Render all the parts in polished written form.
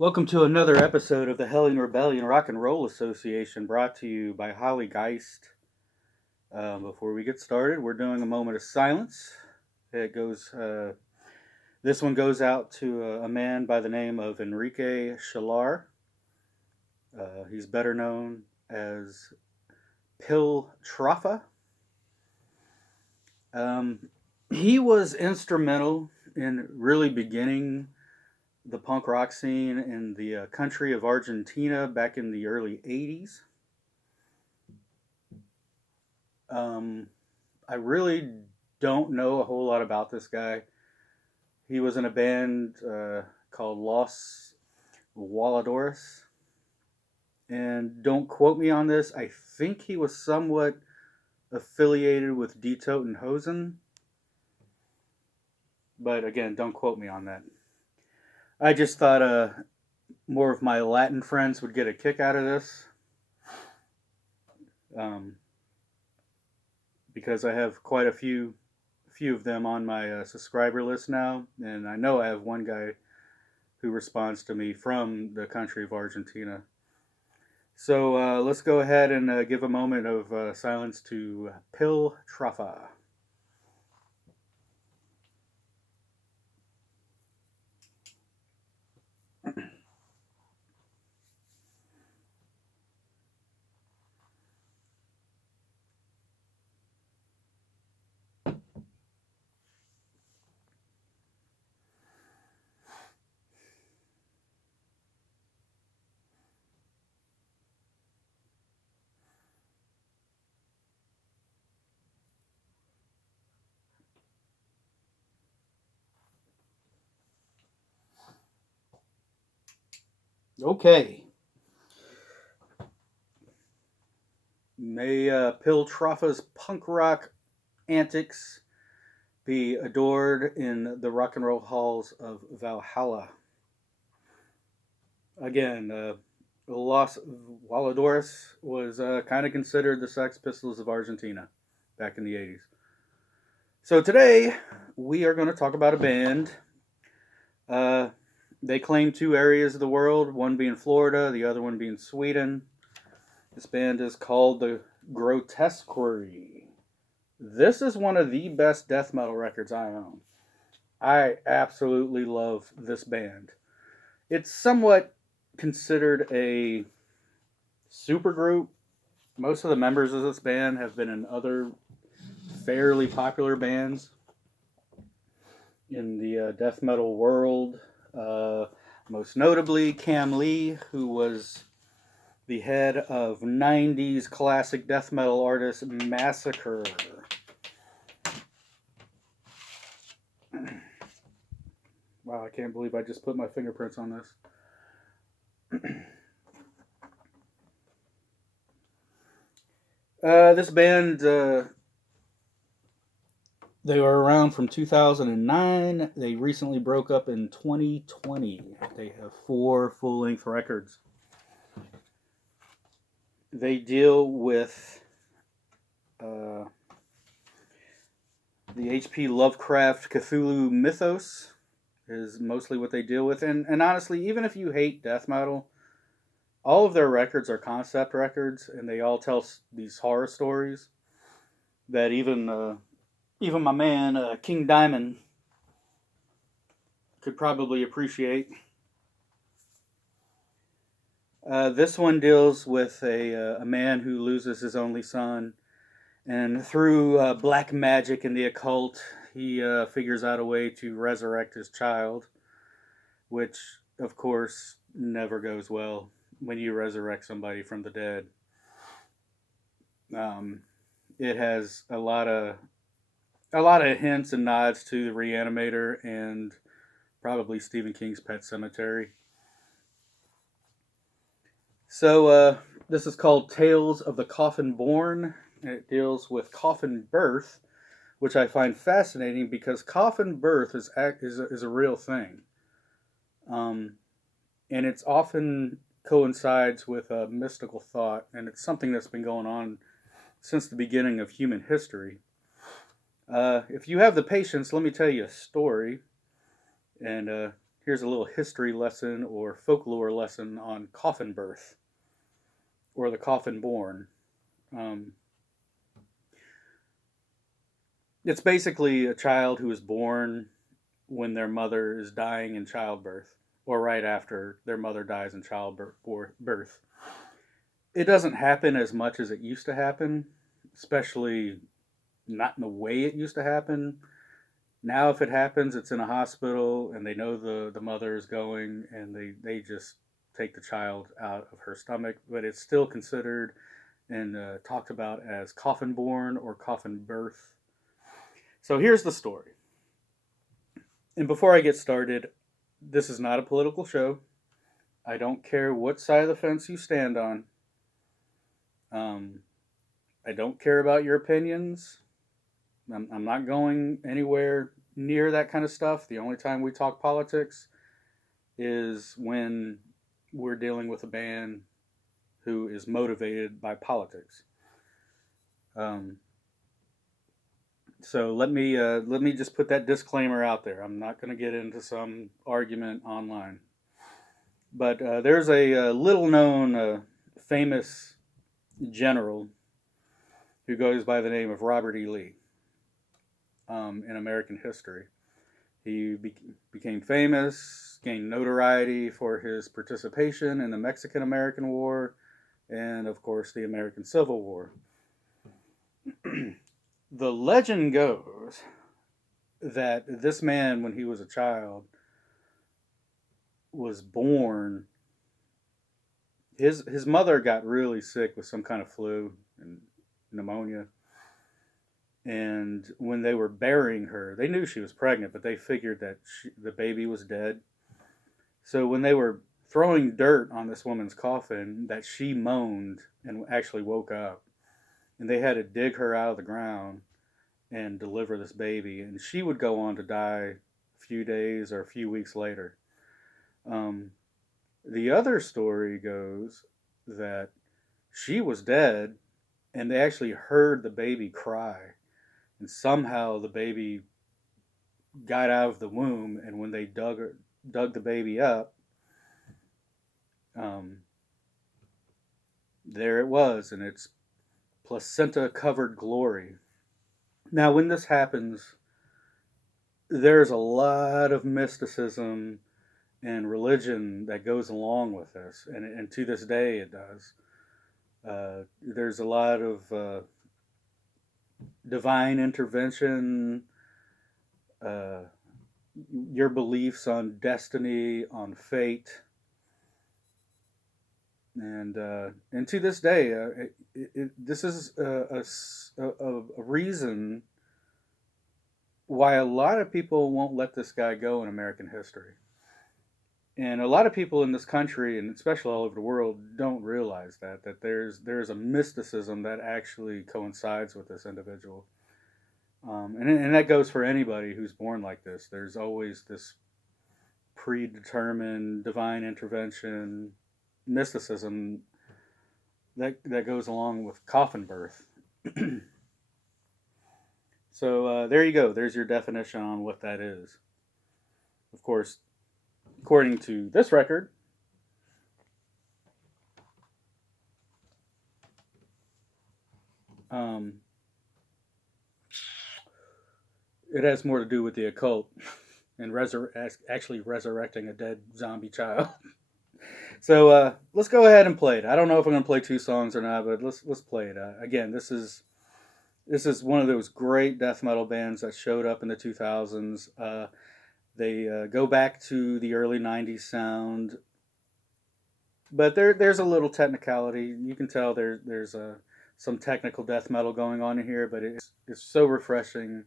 Welcome to another episode of the Hellion Rebellion Rock and Roll Association, brought to you by Holly Geist. Before we get started, we're doing a moment of silence. This one goes out to a man by the name of Enrique Chalar. He's better known as Pil Traffa. He was instrumental in really beginning the punk rock scene in the country of Argentina back in the early 80s. I really don't know a whole lot about this guy. He was in a band called Los Voladores. And don't quote me on this, I think he was somewhat affiliated with Die Toten Hosen. But again, don't quote me on that. I just thought more of my Latin friends would get a kick out of this. Because I have quite a few of them on my subscriber list now. And I know I have one guy who responds to me from the country of Argentina. So let's go ahead and give a moment of silence to Pil Traffa. Okay. May Pil Traffa's punk rock antics be adored in the rock and roll halls of Valhalla. Again, Los Voladores was kind of considered the Sex Pistols of Argentina back in the 80s. So today, we are going to talk about a band. They claim two areas of the world, one being Florida, the other one being Sweden. This band is called the Grotesquery. This is one of the best death metal records I own. I absolutely love this band. It's somewhat considered a supergroup. Most of the members of this band have been in other fairly popular bands in the death metal world. Most notably, Cam Lee, who was the head of 90s classic death metal artist Massacre. Wow, I can't believe I just put my fingerprints on this. This band, they were around from 2009. They recently broke up in 2020. They have 4 full-length records. They deal with the H.P. Lovecraft Cthulhu mythos is mostly what they deal with. And honestly, even if you hate death metal, all of their records are concept records, and they all tell these horror stories that even my man, King Diamond, could probably appreciate. This one deals with a man who loses his only son, and through black magic and the occult, he figures out a way to resurrect his child, which, of course, never goes well when you resurrect somebody from the dead. It has a lot of hints and nods to the Reanimator and probably Stephen King's Pet Sematary. So this is called Tales of the Coffin Born. It deals with coffin birth, which I find fascinating because coffin birth is a real thing. And it's often coincides with a mystical thought, and it's something that's been going on since the beginning of human history. If you have the patience, let me tell you a story. And here's a little history lesson or folklore lesson on coffin birth or the coffin born. Um, it's basically a child who is born when their mother is dying in childbirth or right after their mother dies in childbirth. It doesn't happen as much as it used to happen, especially not in the way it used to happen. Now, if it happens, it's in a hospital and they know the mother is going and they just take the child out of her stomach, but it's still considered and talked about as coffin born or coffin birth. So here's the story. And before I get started, this is not a political show. I don't care what side of the fence you stand on. I don't care about your opinions. I'm not going anywhere near that kind of stuff. The only time we talk politics is when we're dealing with a band who is motivated by politics. So let me just put that disclaimer out there. I'm not going to get into some argument online. But there's a little-known famous general who goes by the name of Robert E. Lee in American history. He became famous, gained notoriety for his participation in the Mexican-American War and, of course, the American Civil War. The legend goes that this man, when he was a child, was born. His mother got really sick with some kind of flu and pneumonia. And when they were burying her, they knew she was pregnant, but they figured that the baby was dead. So when they were throwing dirt on this woman's coffin, that she moaned and actually woke up. And they had to dig her out of the ground and deliver this baby. And she would go on to die a few days or a few weeks later. The other story goes that she was dead and they actually heard the baby cry. And somehow the baby got out of the womb, and when they dug the baby up, there it was, and it's placenta-covered glory. Now, when this happens, there's a lot of mysticism and religion that goes along with this, and to this day it does. There's a lot of divine intervention, your beliefs on destiny, on fate, and to this day, this is a reason why a lot of people won't let this guy go in American history. And a lot of people in this country, and especially all over the world, don't realize that there's a mysticism that actually coincides with this individual. And that goes for anybody who's born like this. There's always this predetermined divine intervention, mysticism that goes along with coffin birth. So there you go. There's your definition on what that is. Of course, according to this record, it has more to do with the occult and actually resurrecting a dead zombie child. So let's go ahead and play it. I don't know if I'm going to play two songs or not, but let's play it. Again, this is one of those great death metal bands that showed up in the 2000s. They go back to the early 90s sound, but there's a little technicality. You can tell there's some technical death metal going on in here, but it's so refreshing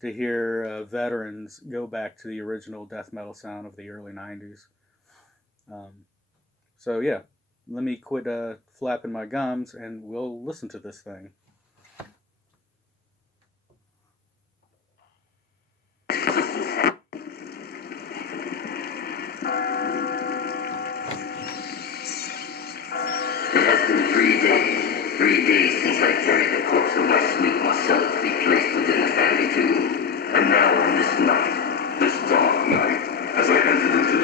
to hear veterans go back to the original death metal sound of the early 90s. So yeah, let me quit flapping my gums and we'll listen to this thing. It has been 3 days. 3 days since I carried the corpse of my sweet myself to be placed within the family tomb. And now on this night, this dark night, as I entered into the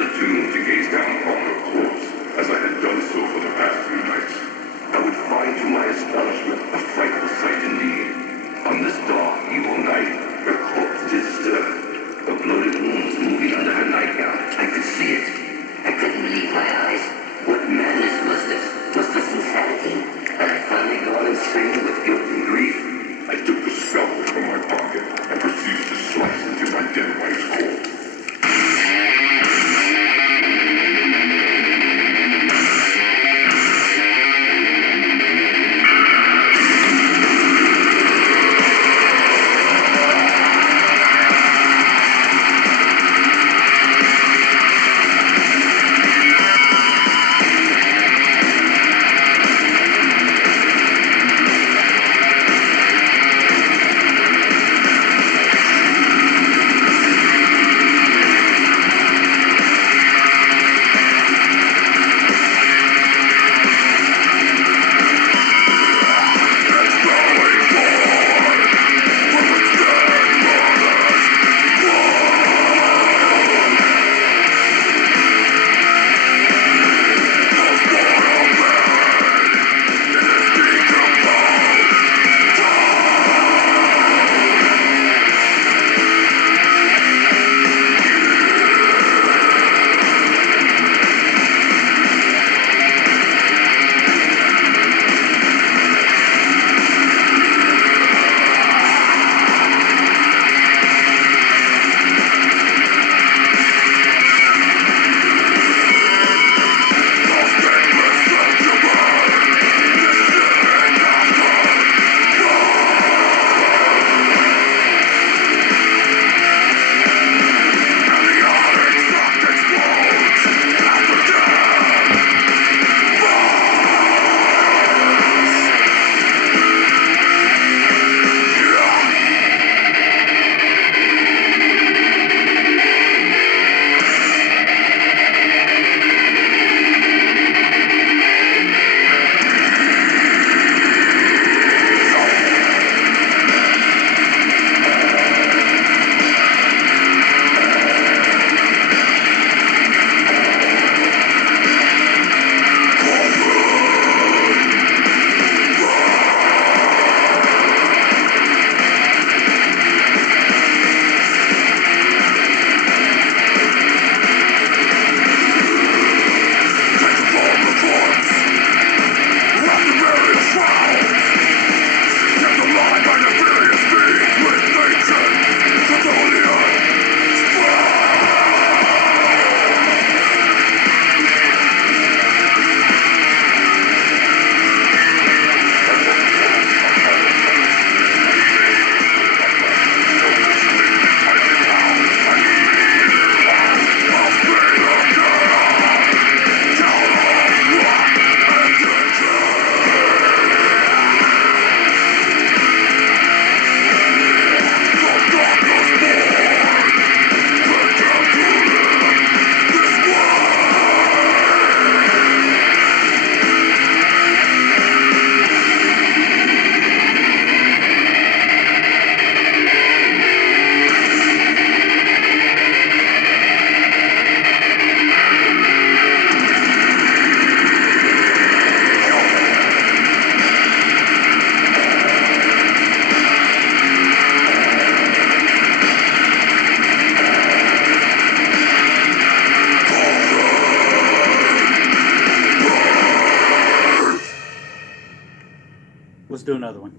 do another one.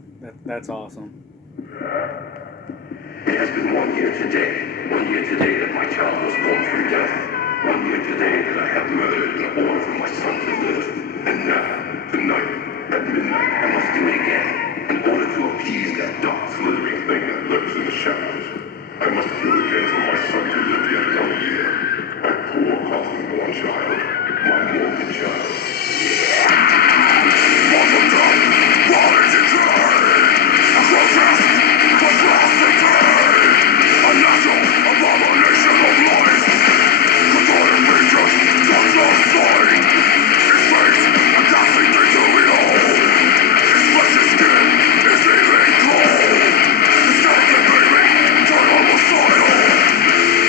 That's awesome. It has been 1 year today. 1 year today that my child was born from death. 1 year today that I have murdered in order for my son to live. And now, tonight, at midnight, I must do it again. In order to appease that dark, slithering thing that lurks in the shadows. I must do it again for my son to live yet another year. My poor coffin-born child. My morbid child. Mother God, why did you die? A grotesque, a natural abomination of life. Contorted features, just a sign. His face, a ghastly thing to behold. His flesh and skin is even cold. His skeleton baby, turn homicidal.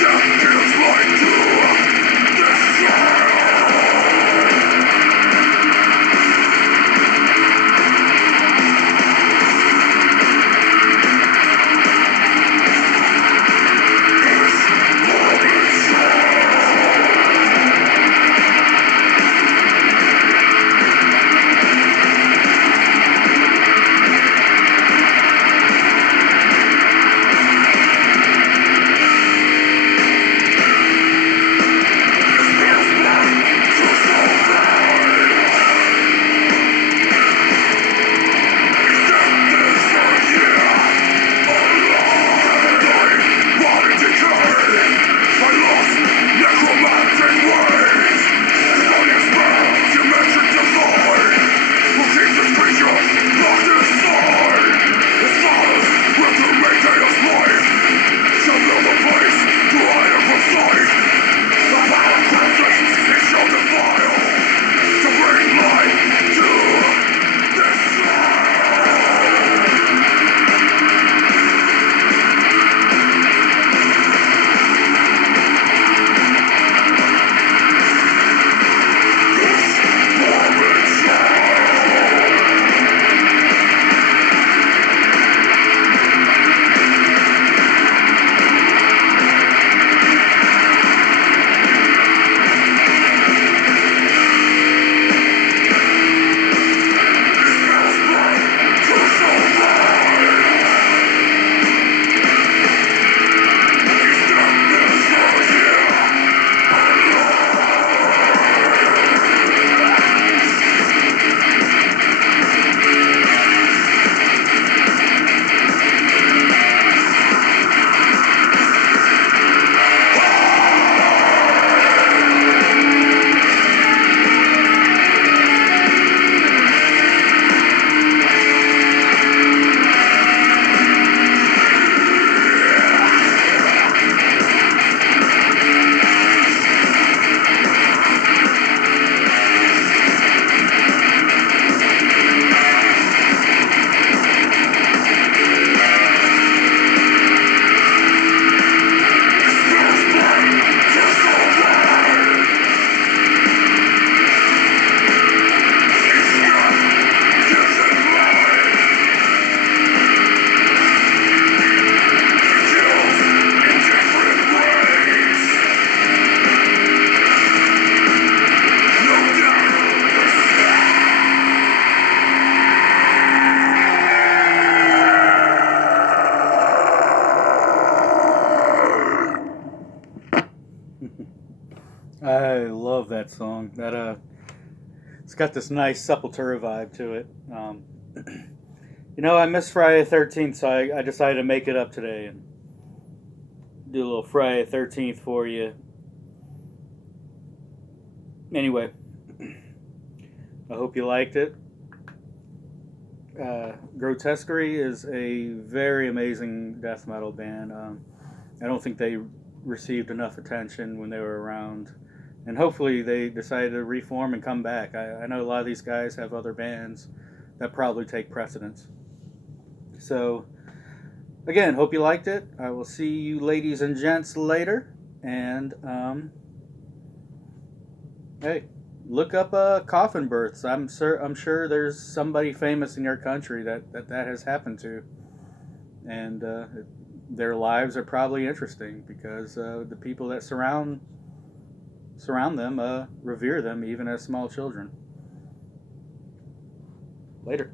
Death gives life to this child. I love that song. It's got this nice Sepultura vibe to it. I missed Friday the 13th, so I decided to make it up today and do a little Friday the 13th for you. Anyway, I hope you liked it. Grotesquery is a very amazing death metal band. I don't think they received enough attention when they were around. And hopefully they decided to reform and come back. I know a lot of these guys have other bands that probably take precedence. So, again, hope you liked it. I will see you ladies and gents later. And, hey, look up coffin births. I'm sure there's somebody famous in your country that has happened to. And their lives are probably interesting because the people that surround them revere them even as small children. Later.